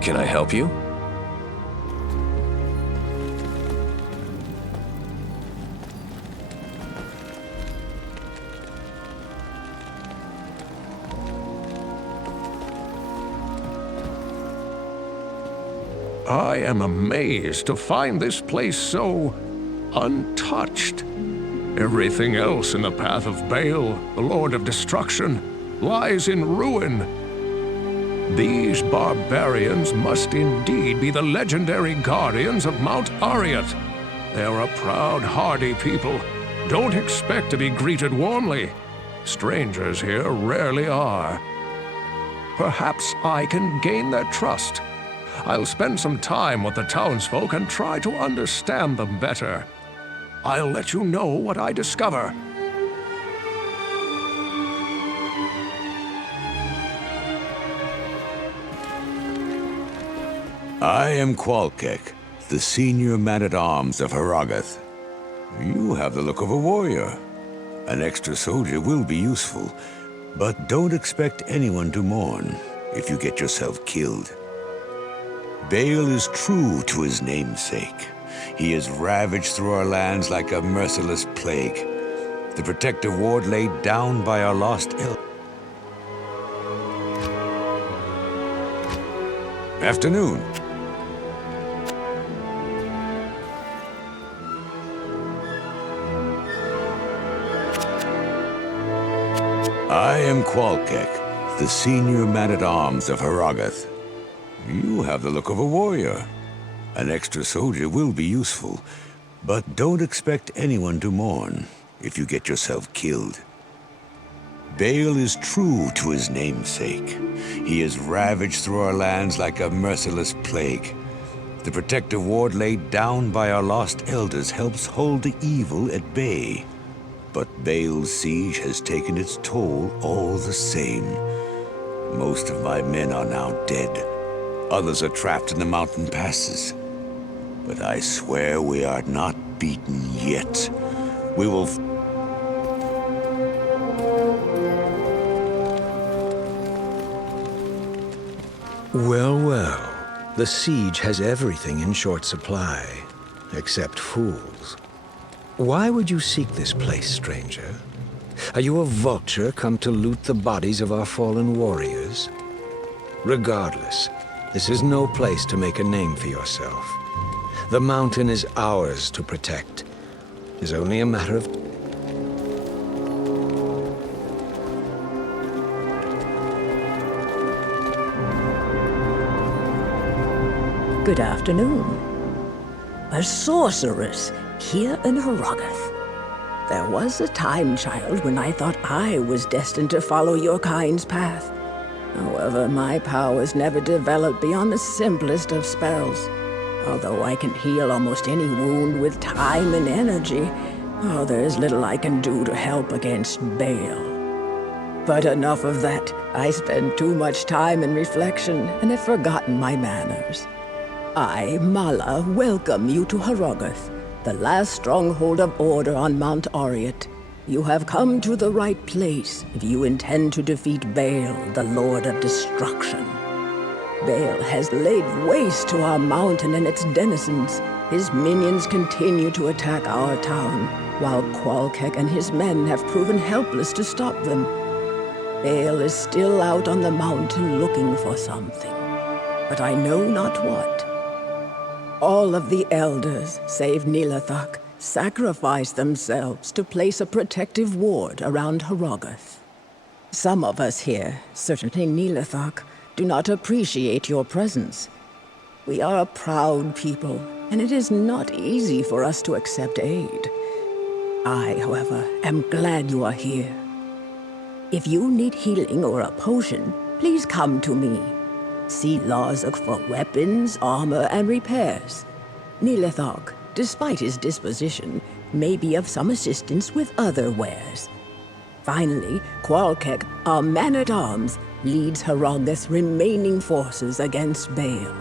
Can I help you? I am amazed to find this place so untouched. Everything else in the path of Baal, the Lord of Destruction, lies in ruin. These barbarians must indeed be the legendary guardians of Mount Harrogath. They are a proud, hardy people. Don't expect to be greeted warmly. Strangers here rarely are. Perhaps I can gain their trust. I'll spend some time with the townsfolk and try to understand them better. I'll let you know what I discover. I am Qualkek, the senior man-at-arms of Harrogath. You have the look of a warrior. An extra soldier will be useful, but don't expect anyone to mourn if you get yourself killed. Baal is true to his namesake. He has ravaged through our lands like a merciless plague. The protective ward laid down by our lost Afternoon. I am Qualkek, the senior man-at-arms of Harrogath. You have the look of a warrior. An extra soldier will be useful, but don't expect anyone to mourn if you get yourself killed. Baal is true to his namesake. He has ravaged through our lands like a merciless plague. The protective ward laid down by our lost elders helps hold the evil at bay. But Baal's siege has taken its toll all the same. Most of my men are now dead. Others are trapped in the mountain passes. But I swear we are not beaten yet. We will... Well, well. The siege has everything in short supply, except fools. Why would you seek this place, stranger? Are you a vulture come to loot the bodies of our fallen warriors? Regardless, this is no place to make a name for yourself. The mountain is ours to protect. It's only a matter of... Good afternoon. A sorceress here in Harrogath. There was a time, child, when I thought I was destined to follow your kind's path. However, my powers never developed beyond the simplest of spells. Although I can heal almost any wound with time and energy, there's little I can do to help against Baal. But enough of that. I spend too much time in reflection and have forgotten my manners. I, Mala, welcome you to Harrogath, the last stronghold of order on Mount Harrogath. You have come to the right place if you intend to defeat Baal, the Lord of Destruction. Baal has laid waste to our mountain and its denizens. His minions continue to attack our town, while Qualkek and his men have proven helpless to stop them. Baal is still out on the mountain looking for something, but I know not what. All of the elders, save Nilathak, sacrificed themselves to place a protective ward around Harrogath. Some of us here, certainly Nilathak, do not appreciate your presence. We are a proud people, and it is not easy for us to accept aid. I, however, am glad you are here. If you need healing or a potion, please come to me. See Lazuk for weapons, armor, and repairs. Nilathak, despite his disposition, may be of some assistance with other wares. Finally, Qualkek, our man-at-arms, leads Harrogath's remaining forces against Baal.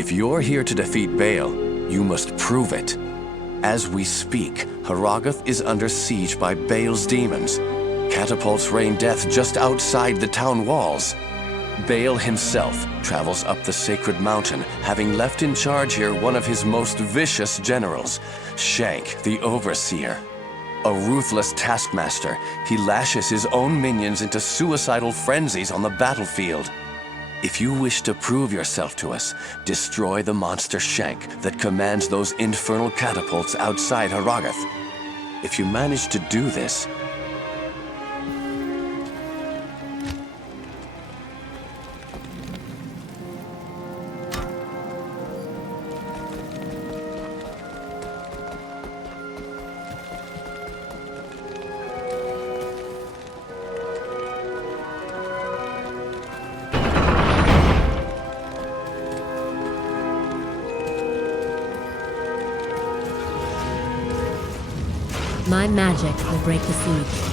If you're here to defeat Baal, you must prove it. As we speak, Harrogath is under siege by Baal's demons. Catapults rain death just outside the town walls. Baal himself travels up the sacred mountain, having left in charge here one of his most vicious generals, Shank the Overseer. A ruthless taskmaster, he lashes his own minions into suicidal frenzies on the battlefield. If you wish to prove yourself to us, destroy the monster Shank that commands those infernal catapults outside Harrogath. If you manage to do this, my magic will break the siege.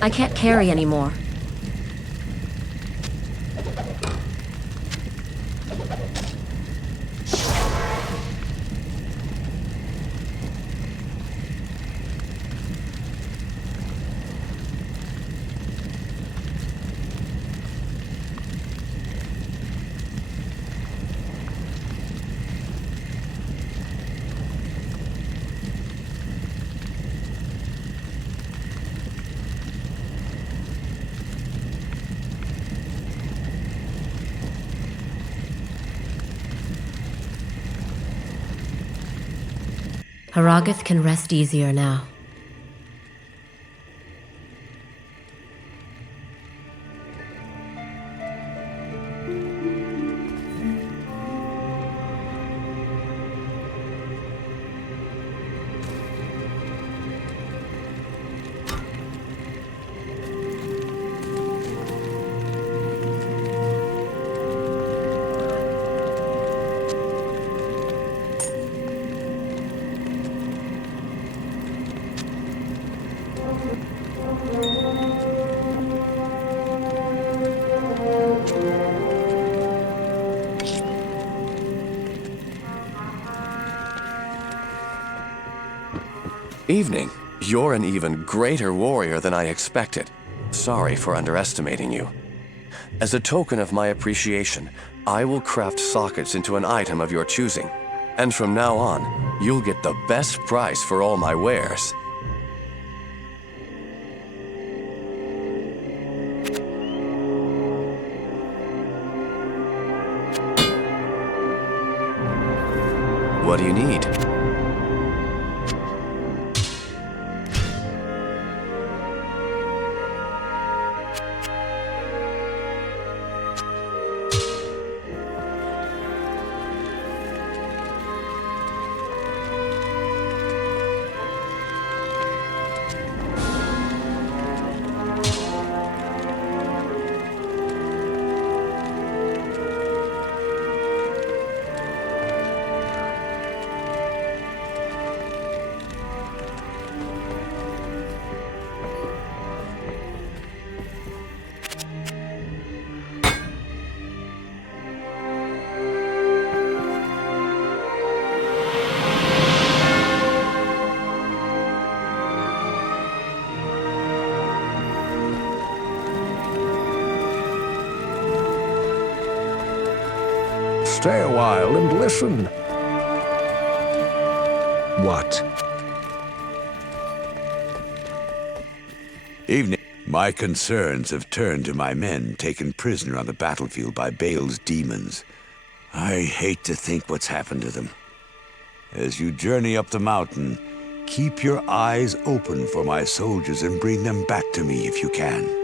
I can't carry anymore. Harrogath can rest easier now. Evening. You're an even greater warrior than I expected. Sorry for underestimating you. As a token of my appreciation, I will craft sockets into an item of your choosing. And from now on, you'll get the best price for all my wares. What do you need? Stay a while and listen. What? Evening. My concerns have turned to my men taken prisoner on the battlefield by Baal's demons. I hate to think what's happened to them. As you journey up the mountain, keep your eyes open for my soldiers and bring them back to me if you can.